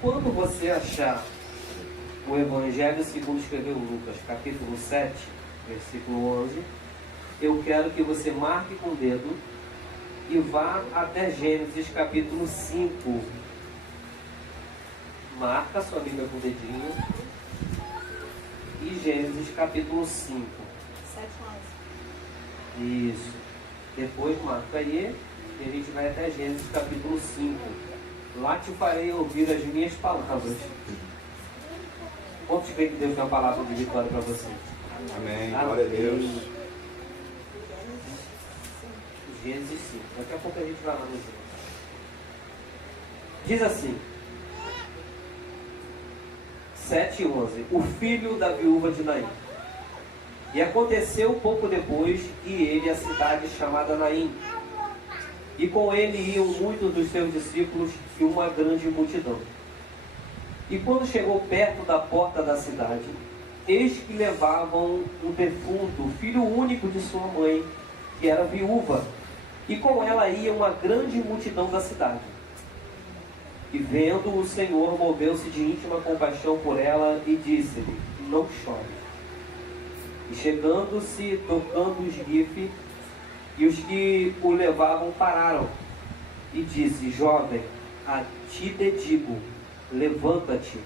Quando você achar o Evangelho segundo escreveu Lucas, capítulo 7, versículo 11, eu quero que você marque com o dedo e vá até Gênesis capítulo 5. Marca sua Bíblia com o dedinho. E Gênesis capítulo 5. 7, 11. Isso. Depois marca aí e a gente vai até Gênesis capítulo 5. Lá te farei ouvir as minhas palavras. Quantos creem que Deus tem uma palavra de vitória para você? Amém. Glória a Deus. Gênesis 5. Daqui a pouco a gente vai lá no Gênesis. Diz assim: 7 e 11. O filho da viúva de Naim. E aconteceu pouco depois que ele a cidade chamada Naim. E com ele iam muitos dos seus discípulos e uma grande multidão. E quando chegou perto da porta da cidade, eis que levavam um defunto, o filho único de sua mãe, que era viúva, e com ela ia uma grande multidão da cidade. E vendo o Senhor, moveu-se de íntima compaixão por ela e disse-lhe: não chore. E chegando-se, tocando os esquife, e os que o levavam pararam, e disse: jovem, a ti te digo, levanta-te.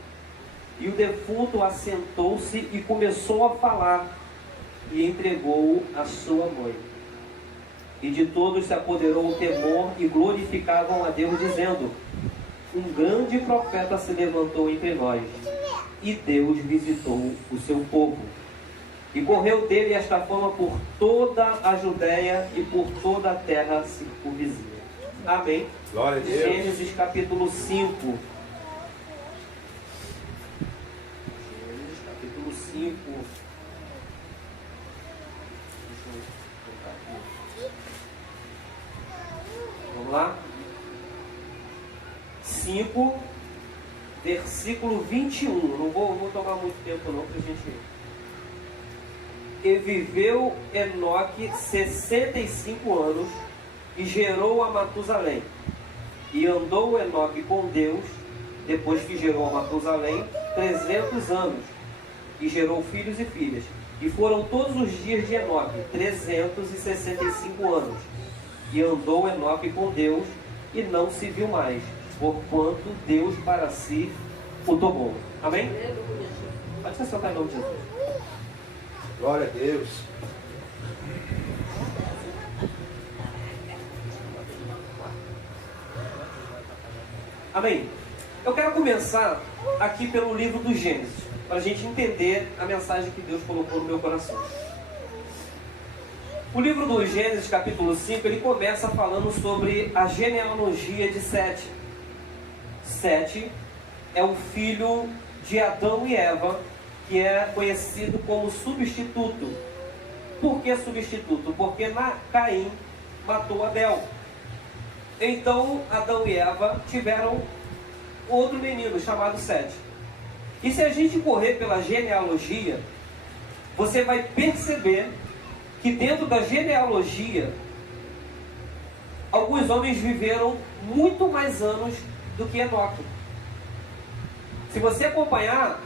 E o defunto assentou-se e começou a falar, e entregou-o à sua mãe. E de todos se apoderou o temor, e glorificavam a Deus, dizendo: um grande profeta se levantou entre nós, e Deus visitou o seu povo. E correu dele esta fama por toda a Judéia e por toda a terra circunvizinha. Amém. Glória a Deus. Gênesis capítulo 5. Gênesis capítulo 5. Deixa eu colocar aqui. Vamos lá? 5, versículo 21. Não vou tomar muito tempo não, para a gente... E viveu Enoque 65 anos e gerou a Matusalém. E andou Enoque com Deus, depois que gerou a Matusalém, 300 anos. E gerou filhos e filhas. E foram todos os dias de Enoque 365 anos. E andou Enoque com Deus e não se viu mais, porquanto Deus para si o tomou. Amém? Pode se sentar em nome de Jesus. Glória a Deus. Amém. Eu quero começar aqui pelo livro do Gênesis, para a gente entender a mensagem que Deus colocou no meu coração. O livro do Gênesis, capítulo 5, ele começa falando sobre a genealogia de Sete. Sete é o filho de Adão e Eva, que é conhecido como substituto. Por que substituto? Porque Caim matou Abel. Então Adão e Eva tiveram outro menino chamado Sete. E se a gente correr pela genealogia, você vai perceber que dentro da genealogia alguns homens viveram muito mais anos do que Enoque. Se você acompanhar,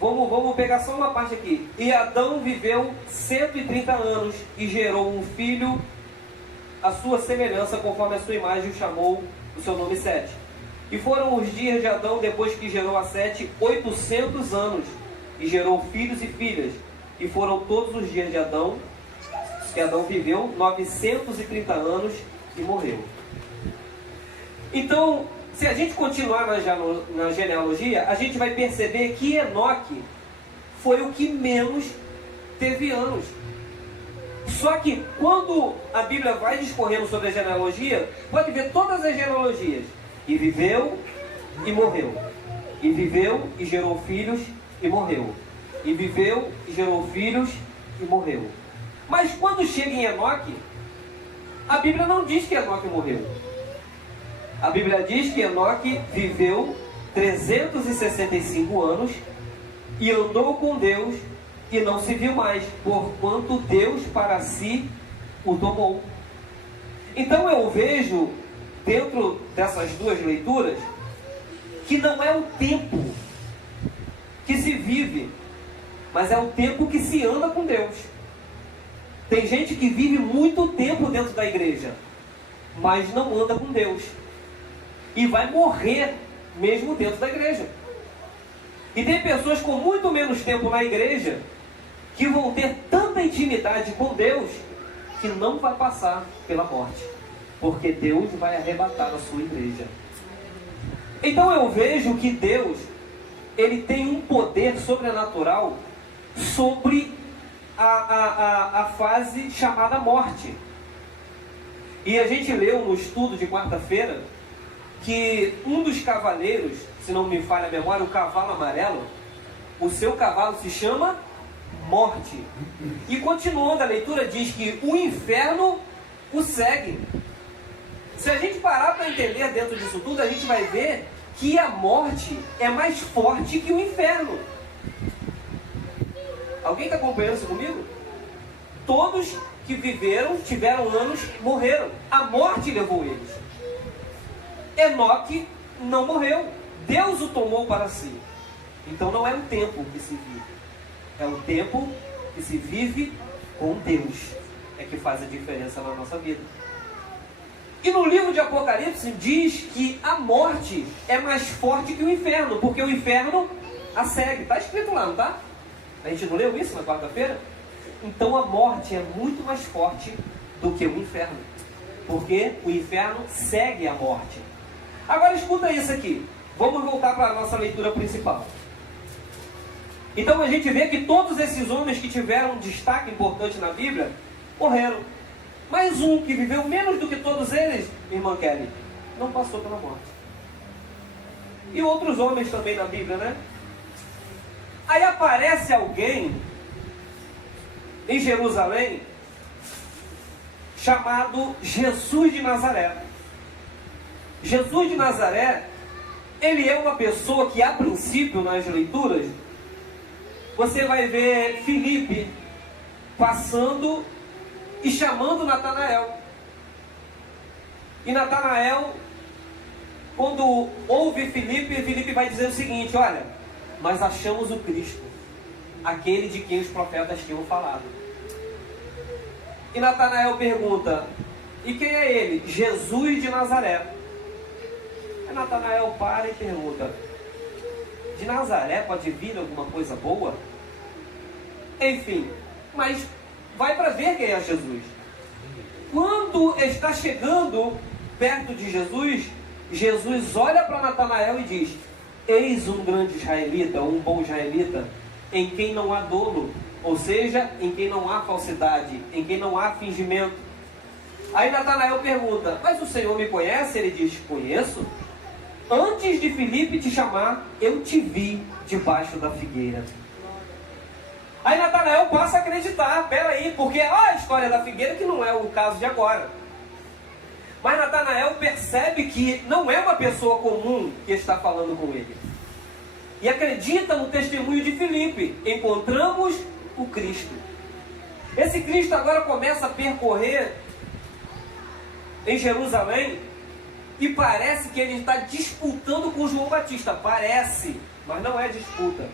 vamos pegar só uma parte aqui. E Adão viveu 130 anos e gerou um filho à sua semelhança, conforme a sua imagem, chamou o seu nome Sete. E foram os dias de Adão, depois que gerou a Sete, 800 anos, e gerou filhos e filhas. E foram todos os dias de Adão, que Adão viveu, 930 anos e morreu. Então, se a gente continuar na genealogia, a gente vai perceber que Enoque foi o que menos teve anos. Só que quando a Bíblia vai discorrendo sobre a genealogia, pode ver todas as genealogias. E viveu e morreu. E viveu e gerou filhos e morreu. E viveu e gerou filhos e morreu. Mas quando chega em Enoque, a Bíblia não diz que Enoque morreu. A Bíblia diz que Enoque viveu 365 anos e andou com Deus e não se viu mais, porquanto Deus para si o tomou. Então eu vejo, dentro dessas duas leituras, que não é o tempo que se vive, mas é o tempo que se anda com Deus. Tem gente que vive muito tempo dentro da igreja, mas não anda com Deus, e vai morrer mesmo dentro da igreja. E tem pessoas com muito menos tempo na igreja que vão ter tanta intimidade com Deus que não vai passar pela morte, porque Deus vai arrebatar a sua igreja. Então eu vejo que Deus, Ele tem um poder sobrenatural sobre a fase chamada morte. E a gente leu no estudo de quarta-feira que um dos cavaleiros, se não me falha a memória, o cavalo amarelo, o seu cavalo se chama morte. E continuando a leitura, diz que o inferno o segue. Se a gente parar para entender dentro disso tudo, a gente vai ver que a morte é mais forte que o inferno. Alguém está acompanhando isso comigo? Todos que viveram, tiveram anos, morreram. A morte levou eles. Enoque não morreu. Deus o tomou para si. Então não é o tempo que se vive, é o tempo que se vive com Deus, é que faz a diferença na nossa vida. E no livro de Apocalipse diz que a morte é mais forte que o inferno, porque o inferno a segue. Está escrito lá, não está? A gente não leu isso na quarta-feira? Então a morte é muito mais forte do que o inferno, porque o inferno segue a morte. Agora escuta isso aqui. Vamos voltar para a nossa leitura principal. Então a gente vê que todos esses homens que tiveram um destaque importante na Bíblia morreram. Mas um que viveu menos do que todos eles, irmã Kelly, não passou pela morte. E outros homens também na Bíblia, né? Aí aparece alguém em Jerusalém chamado Jesus de Nazaré. Jesus de Nazaré, ele é uma pessoa que, a princípio, nas leituras, você vai ver Filipe passando e chamando Natanael. E Natanael, quando ouve Filipe, Filipe vai dizer o seguinte: olha, nós achamos o Cristo, aquele de quem os profetas tinham falado. E Natanael pergunta: e quem é ele? Jesus de Nazaré. Aí Natanael para e pergunta: de Nazaré pode vir alguma coisa boa? Enfim, mas vai para ver quem é Jesus. Quando está chegando perto de Jesus, Jesus olha para Natanael e diz: eis um grande israelita, um bom israelita, em quem não há dolo, ou seja, em quem não há falsidade, em quem não há fingimento. Aí Natanael pergunta: mas o Senhor me conhece? Ele diz: conheço. Antes de Filipe te chamar, eu te vi debaixo da figueira. Aí Natanael passa a acreditar: peraí, porque a história da figueira que não é o caso de agora. Mas Natanael percebe que não é uma pessoa comum que está falando com ele. E acredita no testemunho de Filipe: encontramos o Cristo. Esse Cristo agora começa a percorrer em Jerusalém e parece que ele está disputando com João Batista. Parece, mas não é disputa.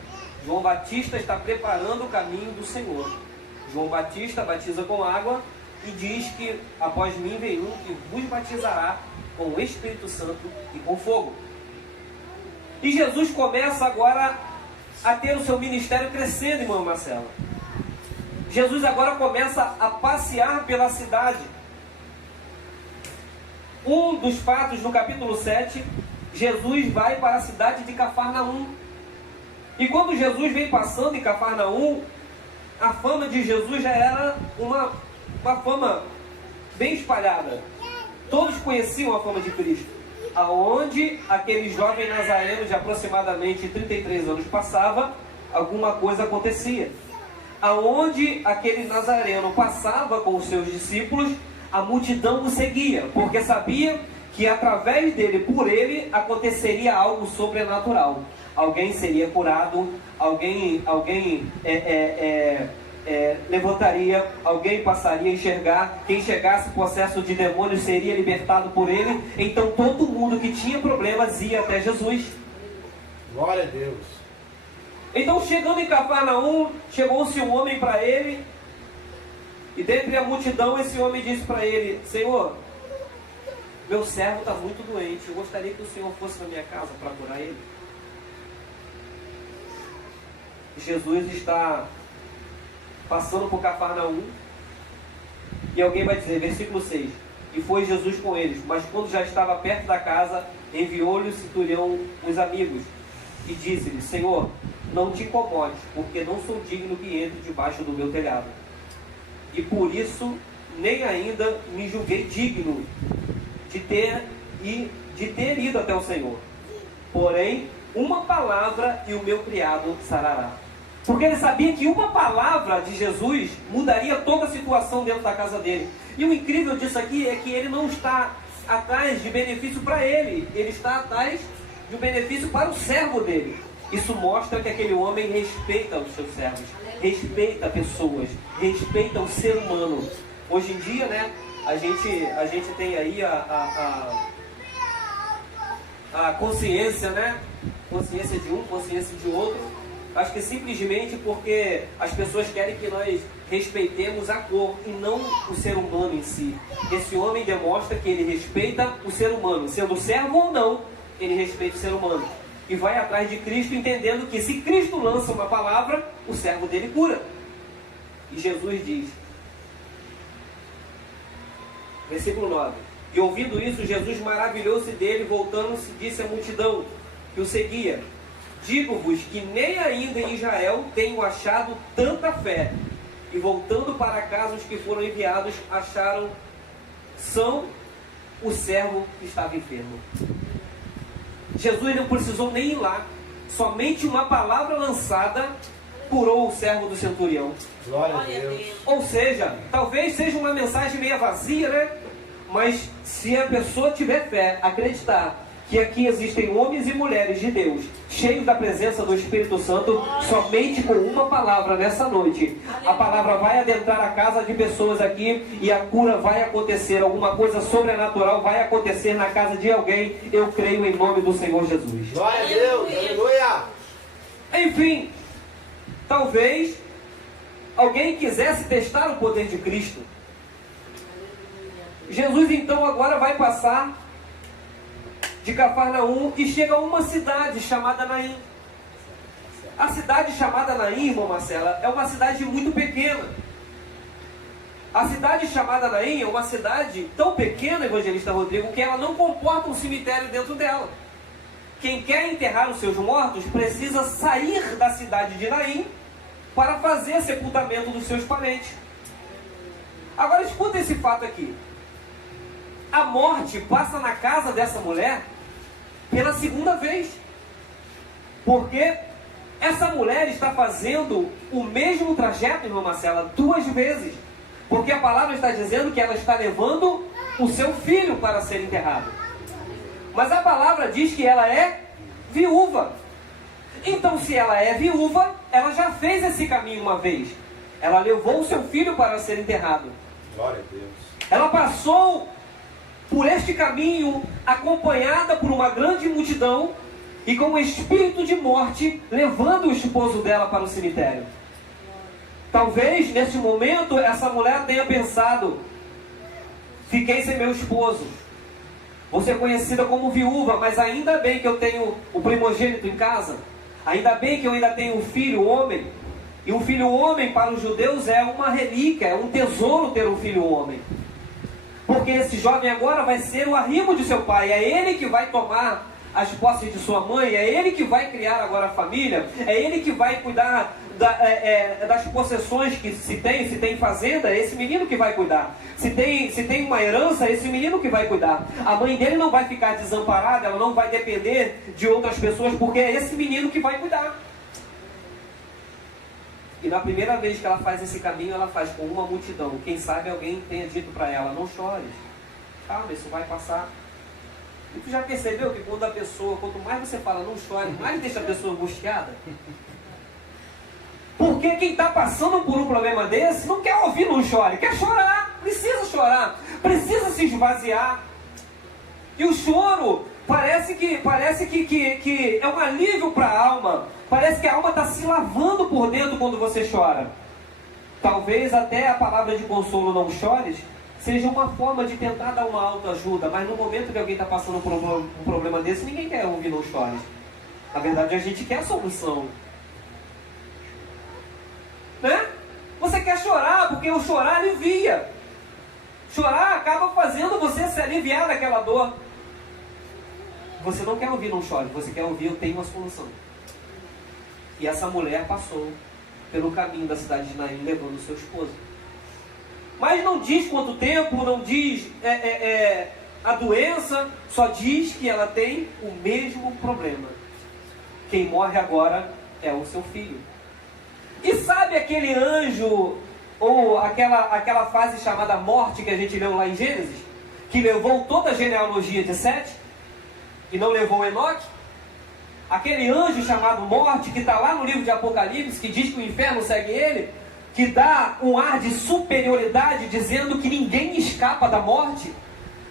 João Batista está preparando o caminho do Senhor. João Batista batiza com água e diz que após mim vem um que vos batizará com o Espírito Santo e com fogo. E Jesus começa agora a ter o seu ministério crescendo, irmã Marcela. Jesus agora começa a passear pela cidade. Um dos fatos no capítulo 7, Jesus vai para a cidade de Cafarnaum. E quando Jesus vem passando em Cafarnaum, a fama de Jesus já era uma fama bem espalhada. Todos conheciam a fama de Cristo. Aonde aquele jovem nazareno de aproximadamente 33 anos passava, alguma coisa acontecia. Aonde aquele nazareno passava com os seus discípulos, a multidão o seguia, porque sabia que através dele, por ele, aconteceria algo sobrenatural. Alguém seria curado, alguém levantaria, alguém passaria a enxergar, quem chegasse possesso de demônios seria libertado por ele. Então todo mundo que tinha problemas ia até Jesus. Glória a Deus. Então, chegando em Cafarnaum, chegou-se um homem para ele, e dentre a multidão esse homem disse para ele: Senhor, meu servo está muito doente, eu gostaria que o Senhor fosse na minha casa para curar ele. Jesus está passando por Cafarnaum, e alguém vai dizer, versículo 6, e foi Jesus com eles, mas quando já estava perto da casa, enviou-lhe o centurião os amigos, e disse-lhe: Senhor, não te incomodes, porque não sou digno que entre debaixo do meu telhado. E por isso, nem ainda me julguei digno de ter ido até o Senhor. Porém, uma palavra e o meu criado sarará. Porque ele sabia que uma palavra de Jesus mudaria toda a situação dentro da casa dele. E o incrível disso aqui é que ele não está atrás de benefício para ele, ele está atrás de um benefício para o servo dele. Isso mostra que aquele homem respeita os seus servos, respeita pessoas, respeita o ser humano. Hoje em dia, né, a gente tem aí a consciência, né? Consciência de um, consciência de outro. Acho que simplesmente porque as pessoas querem que nós respeitemos a cor e não o ser humano em si. Esse homem demonstra que ele respeita o ser humano, sendo servo ou não, ele respeita o ser humano. E vai atrás de Cristo, entendendo que se Cristo lança uma palavra, o servo dele cura. E Jesus diz, versículo 9: E ouvindo isso, Jesus maravilhou-se dele, voltando-se, disse à multidão que o seguia: Digo-vos que nem ainda em Israel tenho achado tanta fé. E voltando para casa, os que foram enviados acharam são o servo que estava enfermo. Jesus não precisou nem ir lá. Somente uma palavra lançada curou o servo do centurião. Glória a Deus. Ou seja, talvez seja uma mensagem meio vazia, né? Mas se a pessoa tiver fé, acreditar que aqui existem homens e mulheres de Deus, cheios da presença do Espírito Santo, somente com uma palavra nessa noite, a palavra vai adentrar a casa de pessoas aqui e a cura vai acontecer, alguma coisa sobrenatural vai acontecer na casa de alguém. Eu creio em nome do Senhor Jesus. Glória a Deus, aleluia. Enfim, talvez alguém quisesse testar o poder de Cristo. Jesus então agora vai passar de Cafarnaum e chega a uma cidade chamada Naim. A cidade chamada Naim, irmão Marcela, é uma cidade muito pequena. A cidade chamada Naim é uma cidade tão pequena, evangelista Rodrigo, que ela não comporta um cemitério dentro dela. Quem quer enterrar os seus mortos precisa sair da cidade de Naim para fazer sepultamento dos seus parentes. Agora escuta esse fato aqui. A morte passa na casa dessa mulher pela segunda vez. Porque essa mulher está fazendo o mesmo trajeto, irmã Marcela, 2 vezes. Porque a palavra está dizendo que ela está levando o seu filho para ser enterrado. Mas a palavra diz que ela é viúva. Então, se ela é viúva, ela já fez esse caminho uma vez. Ela levou o seu filho para ser enterrado. Glória a Deus. Ela passou por este caminho, acompanhada por uma grande multidão e com um espírito de morte, levando o esposo dela para o cemitério. Talvez, nesse momento, essa mulher tenha pensado: fiquei sem meu esposo, vou ser conhecida como viúva, mas ainda bem que eu tenho o primogênito em casa, ainda bem que eu ainda tenho um filho homem. E um filho homem para os judeus é uma relíquia, é um tesouro ter um filho homem. Porque esse jovem agora vai ser o arrimo de seu pai, é ele que vai tomar as posses de sua mãe, é ele que vai criar agora a família, é ele que vai cuidar das possessões que se tem fazenda, é esse menino que vai cuidar. Se tem uma herança, é esse menino que vai cuidar. A mãe dele não vai ficar desamparada, ela não vai depender de outras pessoas, porque é esse menino que vai cuidar. E na primeira vez que ela faz esse caminho, ela faz com uma multidão. Quem sabe alguém tenha dito para ela: não chores, calma, isso vai passar. E tu já percebeu que quando a pessoa, quanto mais você fala não chore, mais deixa a pessoa angustiada? Porque quem está passando por um problema desse não quer ouvir não chore, quer chorar, precisa se esvaziar. E o choro Parece que é um alívio para a alma. Parece que a alma está se lavando por dentro quando você chora. Talvez até a palavra de consolo, não chores, seja uma forma de tentar dar uma autoajuda. Mas no momento que alguém está passando por um problema desse, ninguém quer ouvir não chores. Na verdade, a gente quer a solução. Né? Você quer chorar, porque o chorar alivia. Chorar acaba fazendo você se aliviar daquela dor. Você não quer ouvir não chore, você quer ouvir eu tenho uma solução. E essa mulher passou pelo caminho da cidade de Naim levando seu esposo. Mas não diz quanto tempo, não diz a doença, só diz que ela tem o mesmo problema. Quem morre agora é o seu filho. E sabe aquele anjo, ou aquela fase chamada morte que a gente leu lá em Gênesis? Que levou toda a genealogia de Sete? E não levou Enoque? Aquele anjo chamado morte, que está lá no livro de Apocalipse, que diz que o inferno segue ele, que dá um ar de superioridade, dizendo que ninguém escapa da morte,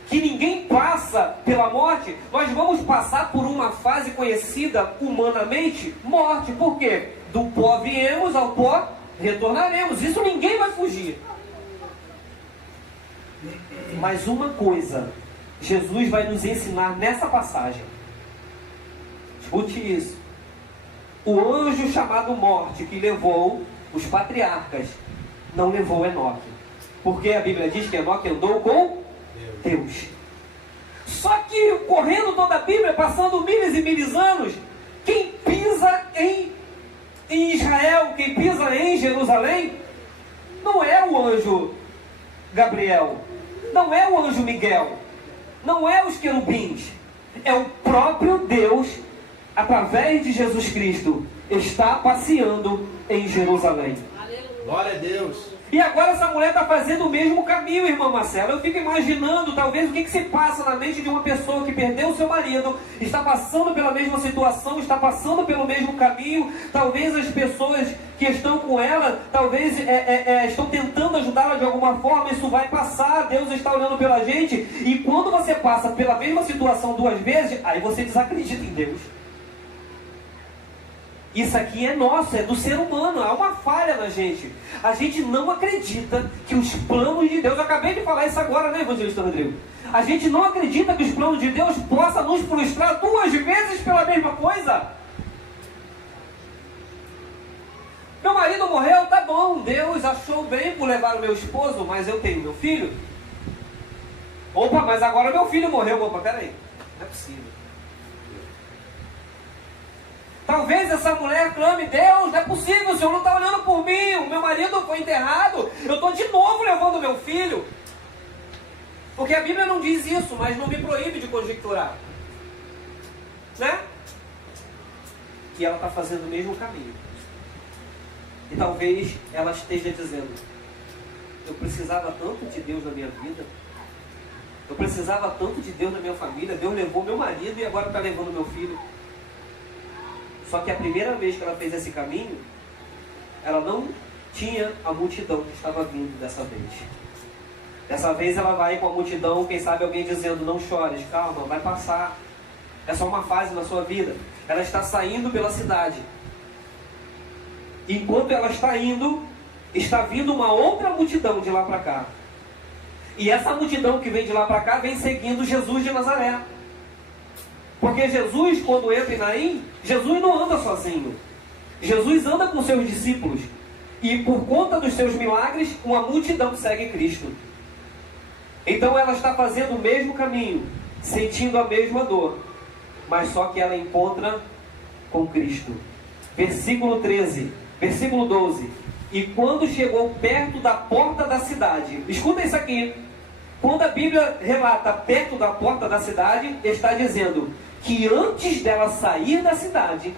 que ninguém passa pela morte. Nós vamos passar por uma fase conhecida humanamente, morte. Por quê? Do pó viemos, ao pó retornaremos. Isso ninguém vai fugir. Mas uma coisa Jesus vai nos ensinar nessa passagem. Escute isso. O anjo chamado morte, que levou os patriarcas, não levou Enoque. Porque a Bíblia diz que Enoque andou com Deus. Só que, correndo toda a Bíblia, passando milhas e milhas anos, quem pisa em Israel, quem pisa em Jerusalém, não é o anjo Gabriel, não é o anjo Miguel, não é os querubins, é o próprio Deus, através de Jesus Cristo, está passeando em Jerusalém. Glória a Deus. E agora essa mulher está fazendo o mesmo caminho, irmã Marcela. Eu fico imaginando, talvez, o que se passa na mente de uma pessoa que perdeu o seu marido, está passando pela mesma situação, está passando pelo mesmo caminho. Talvez as pessoas que estão com ela, talvez estão tentando ajudá-la de alguma forma. Isso vai passar, Deus está olhando pela gente. E quando você passa pela mesma situação duas vezes, aí você desacredita em Deus. Isso aqui é nosso, é do ser humano, há uma falha na gente. A gente não acredita que os planos de Deus... Eu acabei de falar isso agora, né, evangelista Rodrigo? A gente não acredita que os planos de Deus possam nos frustrar duas vezes pela mesma coisa. Meu marido morreu, tá bom, Deus achou bem por levar o meu esposo, mas eu tenho meu filho. Opa, mas agora meu filho morreu. Opa, peraí, não é possível. Talvez essa mulher clame: Deus, não é possível, o Senhor não está olhando por mim, o meu marido foi enterrado, eu estou de novo levando meu filho. Porque a Bíblia não diz isso, mas não me proíbe de conjecturar. Né? E ela está fazendo o mesmo caminho. E talvez ela esteja dizendo: eu precisava tanto de Deus na minha vida, eu precisava tanto de Deus na minha família, Deus levou meu marido e agora está levando meu filho. Só que a primeira vez que ela fez esse caminho, ela não tinha a multidão que estava vindo dessa vez. Dessa vez ela vai com a multidão, quem sabe alguém dizendo: não chores, calma, vai passar. É só uma fase na sua vida. Ela está saindo pela cidade. Enquanto ela está indo, está vindo uma outra multidão de lá para cá. E essa multidão que vem de lá para cá, vem seguindo Jesus de Nazaré. Porque Jesus, quando entra em Naim, Jesus não anda sozinho. Jesus anda com seus discípulos. E por conta dos seus milagres, uma multidão segue Cristo. Então ela está fazendo o mesmo caminho, sentindo a mesma dor, mas só que ela encontra com Cristo. Versículo 13, versículo 12. E quando chegou perto da porta da cidade, escuta isso aqui. Quando a Bíblia relata perto da porta da cidade, está dizendo que antes dela sair da cidade,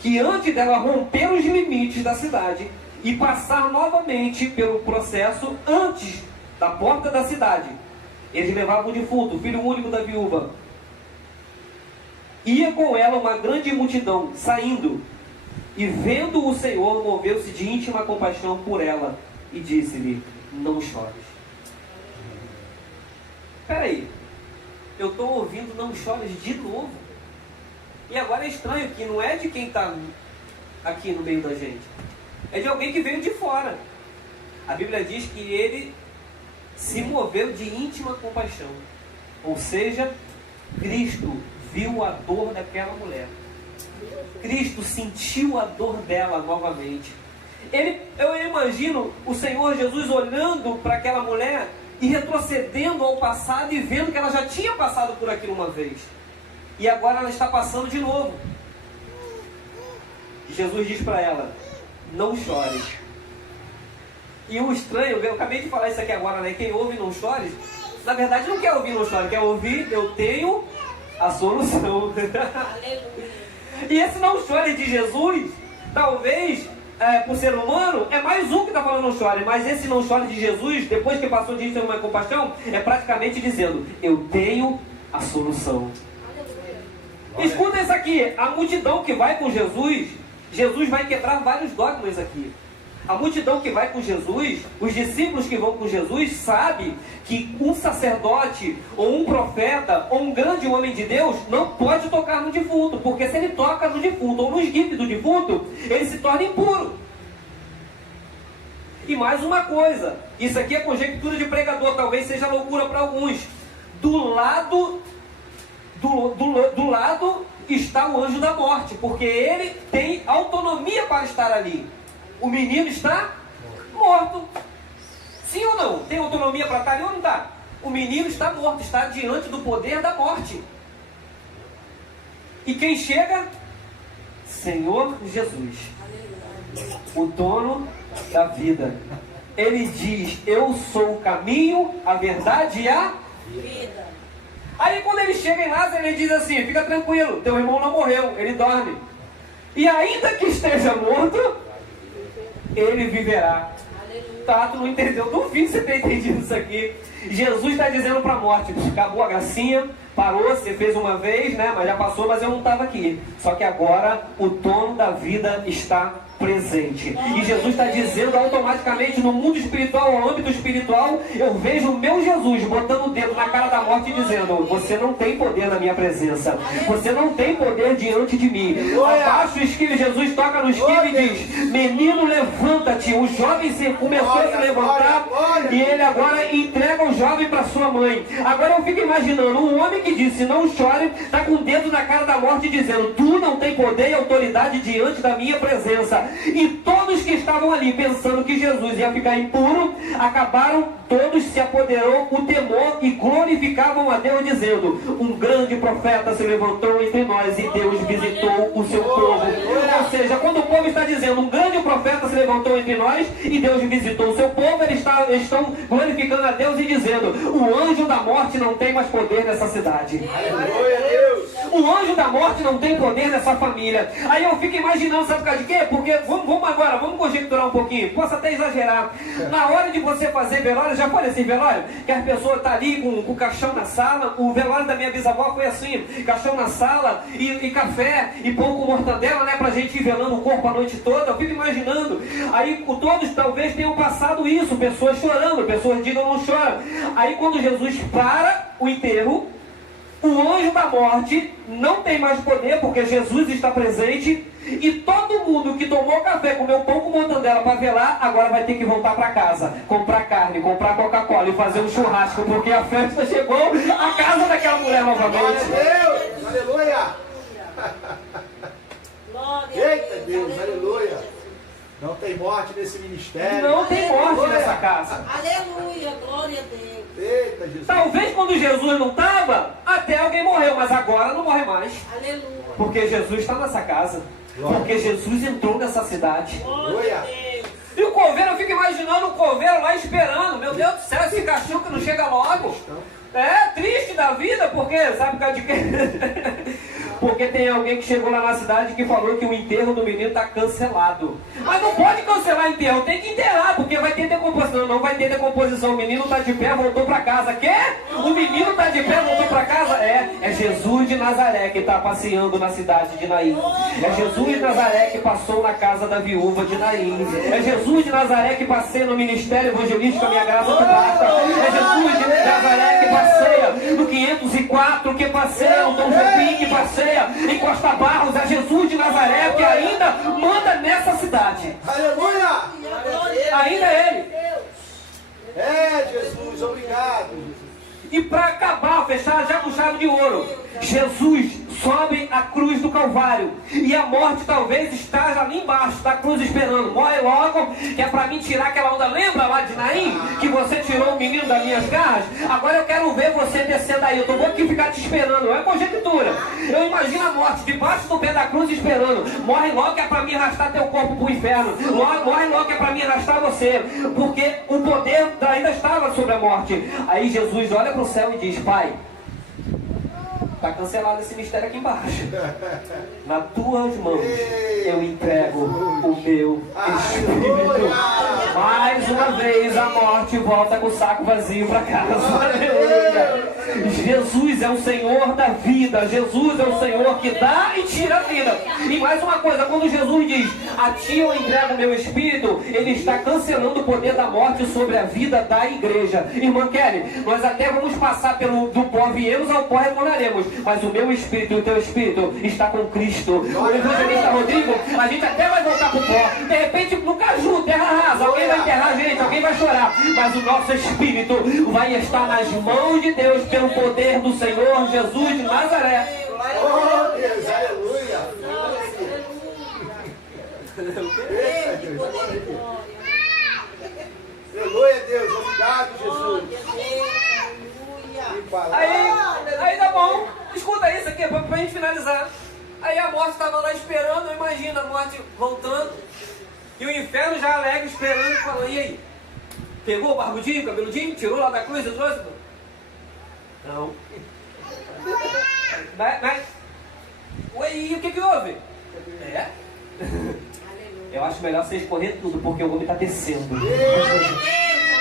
que antes dela romper os limites da cidade e passar novamente pelo processo antes da porta da cidade, eles levavam o defunto, o filho único da viúva. Ia com ela uma grande multidão, saindo, e vendo o Senhor, moveu-se de íntima compaixão por ela, e disse-lhe: não chores. Espera aí, eu estou ouvindo não chores de novo. E agora é estranho que não é de quem está aqui no meio da gente. É de alguém que veio de fora. A Bíblia diz que ele se moveu de íntima compaixão. Ou seja, Cristo viu a dor daquela mulher. Cristo sentiu a dor dela novamente. Eu imagino o Senhor Jesus olhando para aquela mulher e retrocedendo ao passado e vendo que ela já tinha passado por aquilo uma vez. E agora ela está passando de novo. Jesus diz para ela: não chore. E o estranho, eu acabei de falar isso aqui agora, né? Quem ouve não chore, na verdade não quer ouvir não chore, quer ouvir eu tenho a solução. E esse não chore de Jesus, talvez, por ser humano, é mais um que está falando não chore. Mas esse não chore de Jesus, depois que passou de uma compaixão, é praticamente dizendo: eu tenho a solução. Escuta isso aqui, a multidão que vai com Jesus, Jesus vai quebrar vários dogmas aqui. A multidão que vai com Jesus, os discípulos que vão com Jesus, sabe que um sacerdote, ou um profeta, ou um grande homem de Deus, não pode tocar no defunto, porque se ele toca no defunto, ou nos gifs do defunto, ele se torna impuro. E mais uma coisa, isso aqui é conjectura de pregador, talvez seja loucura para alguns. Do lado está o anjo da morte, porque ele tem autonomia para estar ali. O menino está morto. Sim ou não? Tem autonomia para estar ali ou não está? O menino está morto, está diante do poder da morte. E quem chega? Senhor Jesus, o dono da vida. Ele diz: eu sou o caminho, a verdade e a vida. Aí quando ele chega em Lázaro, ele diz assim: fica tranquilo, teu irmão não morreu, ele dorme. E ainda que esteja morto, ele viverá. Tá, tu não entendeu? Duvido você ter entendido isso aqui. Jesus está dizendo para a morte: acabou a gracinha, parou, você fez uma vez, né? Mas já passou, mas eu não estava aqui. Só que agora o dono da vida está presente. E Jesus está dizendo automaticamente, no mundo espiritual, no âmbito espiritual, eu vejo o meu Jesus botando o dedo na cara da morte e dizendo: você não tem poder na minha presença, você não tem poder diante de mim. Abaixo o esquive, Jesus toca no esquive e diz: menino, levanta-te. O jovem começou a se levantar e ele agora entrega o jovem para sua mãe. Agora eu fico imaginando um homem que disse: não chore, está com o dedo na cara da morte dizendo: tu não tem poder e autoridade diante da minha presença. E todos que estavam ali pensando que Jesus ia ficar impuro, acabaram, todos se apoderou o temor e glorificavam a Deus dizendo: um grande profeta se levantou entre nós e Deus visitou o seu povo. Ou seja, quando o povo está dizendo um grande profeta se levantou entre nós e Deus visitou o seu povo, eles estão glorificando a Deus e dizendo: o anjo da morte não tem mais poder nessa cidade. O anjo da morte não tem poder nessa família. Aí eu fico imaginando, sabe por causa de quê? Porque vamos conjecturar um pouquinho. Posso até exagerar. Na hora de você fazer velório, já foi assim, velório? Que a pessoa está ali com o caixão na sala. O velório da minha bisavó foi assim: caixão na sala e café e pão com mortadela, né? Pra gente ir velando o corpo a noite toda. Eu fico imaginando. Aí todos talvez tenham passado isso. Pessoas chorando, pessoas digam não choram. Aí quando Jesus para o enterro, o anjo da morte não tem mais poder, porque Jesus está presente. E todo mundo que tomou café, comeu pão com mortadela para velar, agora vai ter que voltar para casa, comprar carne, comprar Coca-Cola e fazer um churrasco, porque a festa chegou à casa daquela mulher novamente. Glória a Deus! Aleluia! Eita Deus, aleluia! Não tem morte nesse ministério. Não tem morte nessa casa. Aleluia, glória a Deus. Eita Jesus! Talvez quando Jesus não estava, até alguém morreu, mas agora não morre mais. Aleluia. Porque Jesus está nessa casa. Porque Jesus entrou nessa cidade. Aleluia! E o coveiro, eu fico imaginando o coveiro lá esperando. Meu Deus do céu, esse cachorro que não chega logo. É triste da vida, porque sabe por causa de quê? Porque tem alguém que chegou lá na cidade que falou que o enterro do menino está cancelado. Mas não pode cancelar enterro, tem que enterrar, porque vai ter decomposição. Não vai ter decomposição. O menino está de pé, voltou para casa. Quê? O menino está de pé, voltou para casa? É Jesus de Nazaré que está passeando na cidade de Naim. É Jesus de Nazaré que passou na casa da viúva de Naim. É Jesus de Nazaré que passeia no ministério evangelístico, a minha graça te basta. É Jesus de Nazaré que passeia no 504, que passeia no Dom Jobim, que passeia em Costa Barros. É Jesus de Nazaré que ainda manda nessa cidade. Aleluia! Ainda é Ele. É, Jesus, obrigado. E para acabar, fechar já com chave de ouro, Jesus sobe a cruz do Calvário. E a morte talvez esteja ali embaixo da cruz esperando. Morre logo, que é para mim tirar aquela onda. Lembra lá de Naim? Que você tirou o menino das minhas garras? Agora eu quero ver você descendo aí. Eu vou aqui ficar te esperando. Não é conjectura. Eu imagino a morte debaixo do pé da cruz esperando. Morre logo, que é para mim arrastar teu corpo para o inferno. Morre logo, que é para mim arrastar você. Porque o poder ainda estava sobre a morte. Aí Jesus olha para o céu e diz: Pai, está cancelado esse mistério aqui embaixo. Nas tuas mãos eu entrego o meu espírito. Mais uma vez a morte volta com o saco vazio para casa. Aleluia. Jesus é o Senhor da vida. Jesus é o Senhor que dá e tira a vida. E mais uma coisa, quando Jesus diz: a ti eu entrego o meu espírito, Ele está cancelando o poder da morte sobre a vida da igreja. Irmã Kelly, nós até vamos passar do pó viemos ao pó retornaremos, mas o meu espírito e o teu espírito está com Cristo. O evangelista Rodrigo, a gente até vai voltar para o pó. De repente no caju, terra rasa, alguém vai enterrar a gente, alguém vai chorar, mas o nosso espírito vai estar nas mãos de Deus pelo poder do Senhor Jesus de Nazaré. Oh, Deus, aleluia. Aleluia, Deus, obrigado, Jesus. Aí tá bom, escuta isso aqui pra gente finalizar. Aí a morte estava lá esperando, imagina a morte voltando, e o inferno já alegre esperando e falando: e aí? Pegou o barbudinho, o cabeludinho, tirou lá da cruz e trouxe? Não. Mas ué, e o que houve? Eu acho melhor você escorrer tudo, porque o homem está descendo.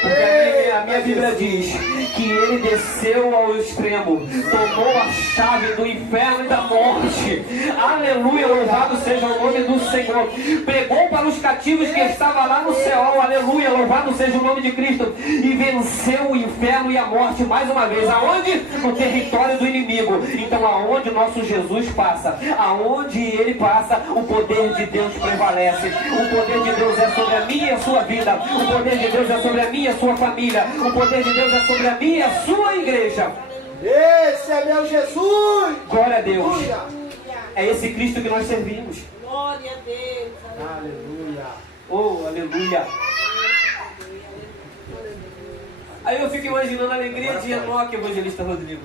Porque a minha Bíblia diz que Ele desceu ao extremo, tomou a chave do inferno e da morte. Aleluia, louvado seja o nome do Senhor. Pregou para os cativos que estavam lá no céu. Aleluia, louvado seja o nome de Cristo. E venceu o inferno e a morte mais uma vez. Aonde? No território do inimigo. Então aonde nosso Jesus passa, aonde Ele passa, o poder de Deus prevalece. O poder de Deus é sobre a minha e a sua vida. O poder de Deus é sobre a minha e a sua família. O poder de Deus é sobre a minha e a sua igreja. Esse é meu Jesus. Glória a Deus. É esse Cristo que nós servimos. Glória a Deus. Aleluia. Oh, aleluia. Aí eu fico imaginando a alegria de Enoque, evangelista Rodrigo.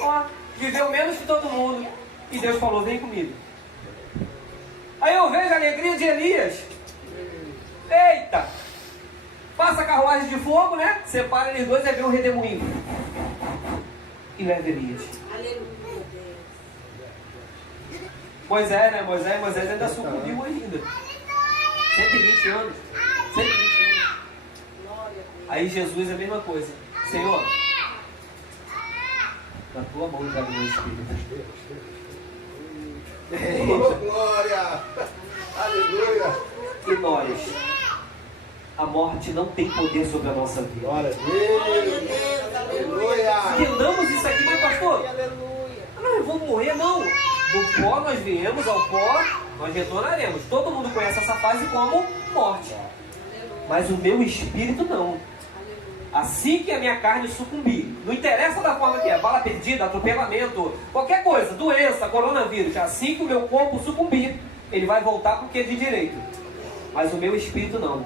Ó, viveu menos que todo mundo. E Deus falou: vem comigo. Aí eu vejo a alegria de Elias. Eita! Passa a carruagem de fogo, né? Separa eles dois e vê um redemoinho. E leva Elias. Aleluia, Deus. Moisés, né? Moisés ainda sucumbiu ainda. 120 anos. 120 anos. Aí Jesus é a mesma coisa. Senhor, na tua mão já do meu espírito. Oh, glória. Aleluia. E nós, a morte não tem poder sobre a nossa vida. Glória a Deus. Aleluia. Entendamos isso aqui, mas pastor, Aleluia. não vamos morrer, não. Do pó nós viemos, ao pó nós retornaremos. Todo mundo conhece essa fase como morte. Mas o meu espírito não. Assim que a minha carne sucumbir, não interessa da forma que é, bala perdida, atropelamento, qualquer coisa, doença, coronavírus, assim que o meu corpo sucumbir, ele vai voltar para o que é de direito. Mas o meu espírito não.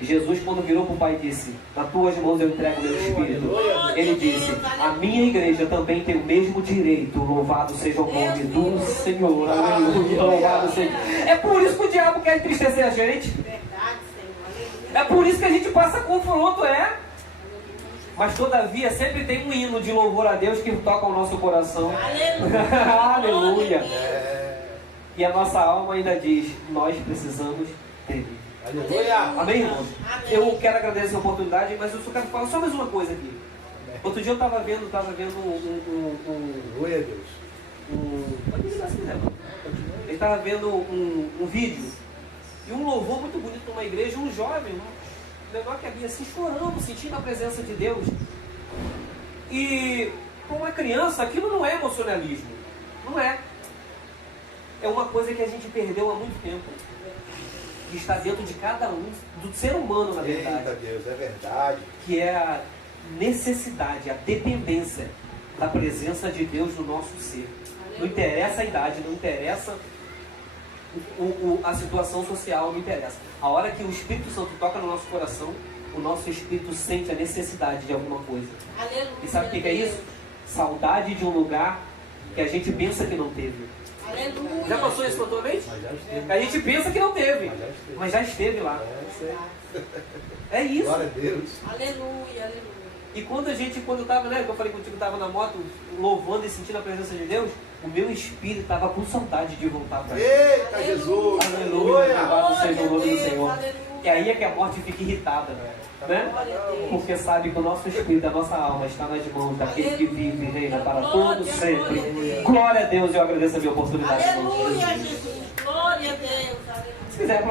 Jesus, quando virou para o Pai, disse: nas tuas mãos eu entrego o meu espírito. Ele disse: a minha igreja também tem o mesmo direito. Louvado seja o nome do Senhor. Aleluia. Louvado seja. É por isso que o diabo quer entristecer a gente. É por isso que a gente passa confronto, Mas todavia sempre tem um hino de louvor a Deus que toca o nosso coração. Aleluia. Aleluia. É. E a nossa alma ainda diz, nós precisamos dele. Aleluia. Amém, irmãos? Amém. Eu quero agradecer a oportunidade, mas eu só quero falar só mais uma coisa aqui. Outro dia eu estava vendo Aleluia, Deus. pode ligar se quiser, mano. Ele estava vendo um vídeo e um louvor muito bonito numa igreja, um jovem, um menor que havia assim chorando, sentindo a presença de Deus. E para uma criança aquilo não é emocionalismo, não é. É uma coisa que a gente perdeu há muito tempo, que está dentro de cada um, do ser humano na verdade. Eita Deus, é verdade. Que é a necessidade, a dependência da presença de Deus no nosso ser. Não interessa a idade, não interessa a situação social, não interessa. A hora que o Espírito Santo toca no nosso coração, o nosso espírito sente a necessidade de alguma coisa. Aleluia. E sabe o que é isso? Saudade de um lugar que a gente pensa que não teve. Aleluia. Já passou isso na tua mente? Mas já esteve. A gente pensa que não teve, Mas já esteve. mas já esteve lá. É, isso aí. É isso. Glória a Deus. Aleluia, aleluia. E quando eu estava, né, que eu falei contigo, estava na moto, louvando e sentindo a presença de Deus, o meu espírito estava com saudade de voltar para ele. Eita Aleluia. Jesus. Aleluia, louvado seja o nome do Deus, Senhor. aleluia. E aí é que a morte fica irritada, né? Glória a Deus. Porque sabe que o nosso espírito, a nossa alma está nas mãos daquele que vive e reina para Glória, todo glória a sempre. Deus. Glória a Deus, eu agradeço a minha oportunidade. irmãos. Aleluia, Jesus. Glória a Deus. Aleluia. Se quiser,